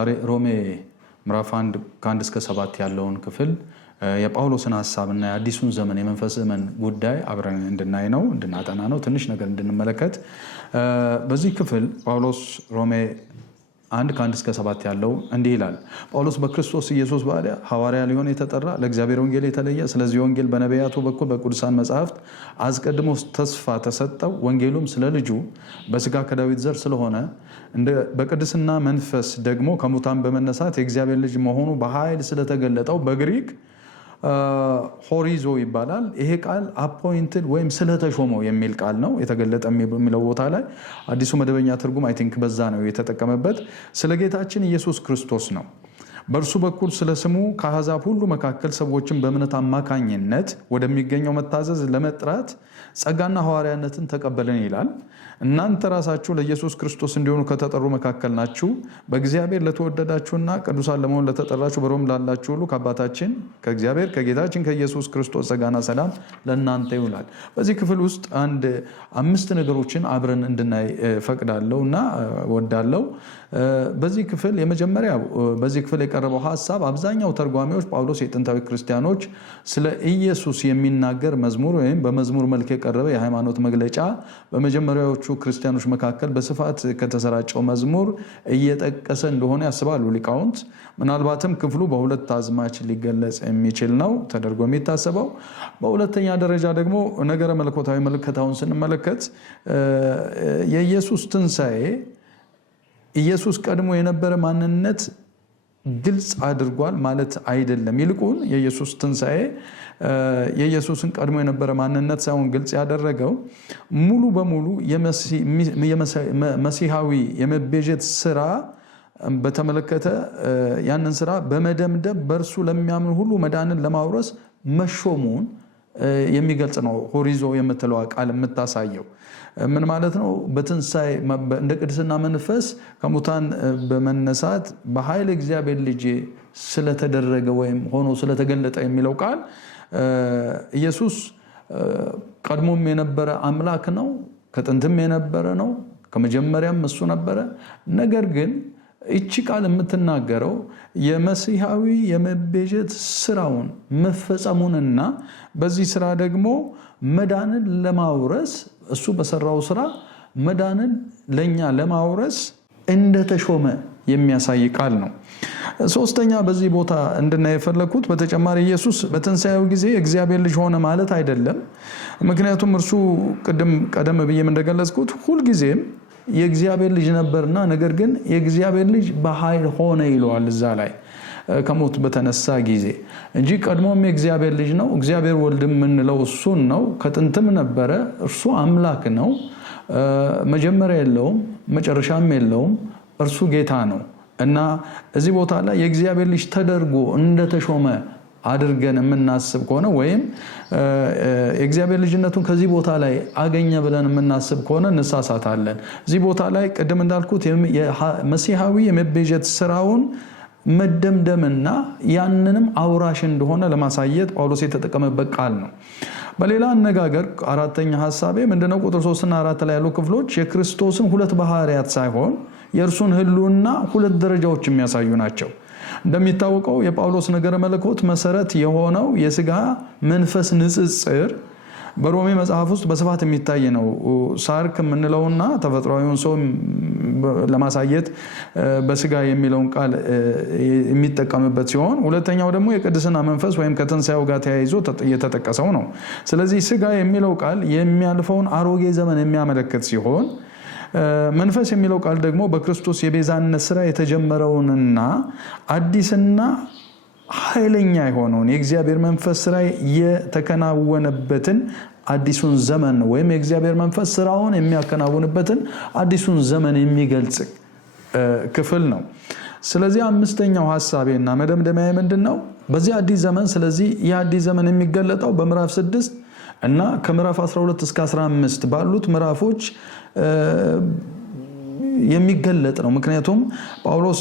ዛሬ ሮሜ ምዕራፍ 1 ከ1 እስከ 7 ያለውን ክፍል የጳውሎስን ሐሳብና የአዲሱን ዘመን የመንፈስ ዘመን ጉዳይ አብረን እንድናይ ነው እንድናጠና ነው ትንሽ ነገር እንድንመለከት። በዚህ ክፍል ጳውሎስ ሮሜ 1 ከ1 እስከ 7 ያለው እንዲህ ይላል። ጳውሎስ በክርስቶስ ኢየሱስ ባሪያ ሐዋርያ ሊሆን የተጠራ ለእግዚአብሔር ወንጌል የተለየ ስለዚህ ወንጌል በነቢያቱ በኩል በቅዱሳን መጻሕፍት አስቀድሞ ተስፋ ተሰጠው። ወንጌሉም ስለ ልጁ በሥጋ ከዳዊት ዘር ስለሆነ በቅድስና መንፈስ ደግሞ ከሙታን በመነሳት የእግዚአብሔር ልጅ መሆኑ በኃይል ስለተገለጠው በግሪክ ሆሪዞ ይባላል። ይሄ ቃል አፖይንትድ ወይም ስለተሾመው የሚል ቃል ነው። የተገለጠ የሚለው ቦታ ላይ አዲሱ መደበኛ ትርጉም አይ ቲንክ በዛ ነው የተጠቀመበት። ስለ ጌታችን ኢየሱስ ክርስቶስ ነው። በእርሱ በኩል ስለ ስሙ ከአሕዛብ ሁሉ መካከል ሰዎችን በእምነት አማካኝነት ወደሚገኘው መታዘዝ ለመጥራት ጸጋና ሐዋርያነትን ተቀበልን ይላል። እናንተ ራሳችሁ ለኢየሱስ ክርስቶስ እንዲሆኑ ከተጠሩ መካከል ናችሁ። በእግዚአብሔር ለተወደዳችሁና ቅዱሳን ለመሆን ለተጠራችሁ በሮም ላላችሁ ሁሉ ከአባታችን ከእግዚአብሔር ከጌታችን ከኢየሱስ ክርስቶስ ጸጋና ሰላም ለእናንተ ይውላል። በዚህ ክፍል ውስጥ 5 ነገሮችን አብረን እንድናይ ፈቅዳለሁ እና ወዳለው። በዚህ ክፍል የመጀመሪያው በዚህ ክፍል የቀረበው ሐሳብ አብዛኛው ተርጓሚዎች ጳውሎስ የጥንታዊ ክርስቲያኖች ስለ ኢየሱስ የሚናገር መዝሙር ወይም በመዝሙር መልክ የቀረበ የሃይማኖት መግለጫ በመጀመሪያዎቹ ክርስቲያኖች መካከል በስፋት ከተሰራጨው መዝሙር እየጠቀሰ እንደሆነ ያስባሉ ሊቃውንት። ምናልባትም ክፍሉ በሁለት አዝማች ሊገለጽ የሚችል ነው ተደርጎ የሚታሰበው። በሁለተኛ ደረጃ ደግሞ ነገረ መለኮታዊ ምልከታውን ስንመለከት የኢየሱስ ትንሣኤ ኢየሱስ ቀድሞ የነበረ ማንነት ግልጽ አድርጓል ማለት አይደለም። ይልቁን የኢየሱስ ትንሣኤ የኢየሱስን ቀድሞ የነበረ ማንነት ሳይሆን ግልጽ ያደረገው ሙሉ በሙሉ መሲሐዊ የመቤዠት ስራ በተመለከተ ያንን ስራ በመደምደም በእርሱ ለሚያምኑ ሁሉ መዳንን ለማውረስ መሾሙን የሚገልጽ ነው። ሆሪዞ የምትለዋ ቃል የምታሳየው ምን ማለት ነው? በትንሣኤ እንደ ቅድስና መንፈስ ከሙታን በመነሳት በኃይል እግዚአብሔር ልጅ ስለተደረገ ወይም ሆኖ ስለተገለጠ የሚለው ቃል ኢየሱስ ቀድሞም የነበረ አምላክ ነው፣ ከጥንትም የነበረ ነው፣ ከመጀመሪያም እሱ ነበረ። ነገር ግን እቺ ቃል የምትናገረው የመሲሐዊ የመቤዠት ስራውን መፈጸሙንና በዚህ ስራ ደግሞ መዳንን ለማውረስ እሱ በሰራው ስራ መዳንን ለኛ ለማውረስ እንደተሾመ የሚያሳይ ቃል ነው። ሶስተኛ በዚህ ቦታ እንድናይ የፈለኩት በተጨማሪ ኢየሱስ በትንሣኤው ጊዜ እግዚአብሔር ልጅ ሆነ ማለት አይደለም። ምክንያቱም እርሱ ቀደም ብዬም እንደገለጽኩት ሁልጊዜም የእግዚአብሔር ልጅ ነበርና ነገር ግን የእግዚአብሔር ልጅ በኃይል ሆነ ይለዋል እዛ ላይ ከሞት በተነሳ ጊዜ እንጂ ቀድሞም የእግዚአብሔር ልጅ ነው። እግዚአብሔር ወልድ የምንለው እሱን ነው። ከጥንትም ነበረ። እርሱ አምላክ ነው። መጀመሪያ የለውም፣ መጨረሻም የለውም። እርሱ ጌታ ነው እና እዚህ ቦታ ላይ የእግዚአብሔር ልጅ ተደርጎ እንደተሾመ አድርገን የምናስብ ከሆነ ወይም የእግዚአብሔር ልጅነቱን ከዚህ ቦታ ላይ አገኘ ብለን የምናስብ ከሆነ እንሳሳታለን። እዚህ ቦታ ላይ ቅድም እንዳልኩት መሲሐዊ የመቤዠት ስራውን መደምደምና ያንንም አውራሽ እንደሆነ ለማሳየት ጳውሎስ የተጠቀመበት ቃል ነው። በሌላ አነጋገር አራተኛ ሐሳቤ ምንድነው? ቁጥር 3 እና 4 ላይ ያሉ ክፍሎች የክርስቶስን 2 ባህሪያት ሳይሆን የእርሱን ህልውና 2 ደረጃዎች የሚያሳዩ ናቸው። እንደሚታወቀው የጳውሎስ ነገረ መለኮት መሰረት የሆነው የሥጋ መንፈስ ንጽጽር በሮሜ መጽሐፍ ውስጥ በስፋት የሚታይ ነው። ሳርክ የምንለውና ተፈጥሯዊውን ሰው ለማሳየት በሥጋ የሚለውን ቃል የሚጠቀምበት ሲሆን ሁለተኛው ደግሞ የቅድስና መንፈስ ወይም ከትንሣኤው ጋር ተያይዞ የተጠቀሰው ነው። ስለዚህ ሥጋ የሚለው ቃል የሚያልፈውን አሮጌ ዘመን የሚያመለክት ሲሆን መንፈስ የሚለው ቃል ደግሞ በክርስቶስ የቤዛነት ስራ የተጀመረውንና አዲስና ኃይለኛ የሆነውን የእግዚአብሔር መንፈስ ስራ የተከናወነበትን አዲሱን ዘመን ወይም የእግዚአብሔር መንፈስ ስራውን የሚያከናውንበትን አዲሱን ዘመን የሚገልጽ ክፍል ነው። ስለዚህ አምስተኛው ሐሳቤና መደምደሚያ ምንድነው? በዚህ አዲስ ዘመን ስለዚህ ይህ አዲስ ዘመን የሚገለጠው በምዕራፍ 6 እና ከምዕራፍ 12 እስከ 15 ባሉት ምዕራፎች የሚገለጥ ነው ምክንያቱም ጳውሎስ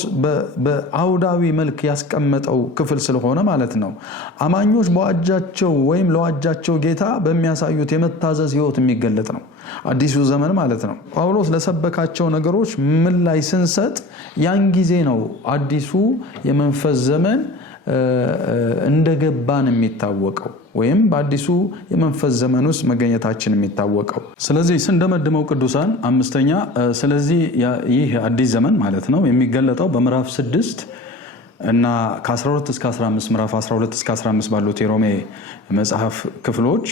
በአውዳዊ መልክ ያስቀመጠው ክፍል ስለሆነ ማለት ነው አማኞች በዋጃቸው ወይም ለዋጃቸው ጌታ በሚያሳዩት የመታዘዝ ህይወት የሚገለጥ ነው አዲሱ ዘመን ማለት ነው ጳውሎስ ለሰበካቸው ነገሮች ምን ላይ ስንሰጥ ያን ጊዜ ነው አዲሱ የመንፈስ ዘመን እንደገባን የሚታወቀው ወይም በአዲሱ የመንፈስ ዘመን ውስጥ መገኘታችን የሚታወቀው ስለዚህ ስንደመድመው ቅዱሳን አምስተኛ ስለዚህ ይህ አዲስ ዘመን ማለት ነው የሚገለጠው በምዕራፍ 6 እና ከ12 እስከ 15 ምዕራፍ 12 እስከ 15 ባሉት የሮሜ መጽሐፍ ክፍሎች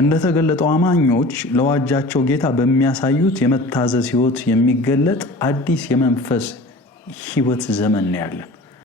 እንደተገለጠው አማኞች ለዋጃቸው ጌታ በሚያሳዩት የመታዘዝ ህይወት የሚገለጥ አዲስ የመንፈስ ህይወት ዘመን ነው ያለን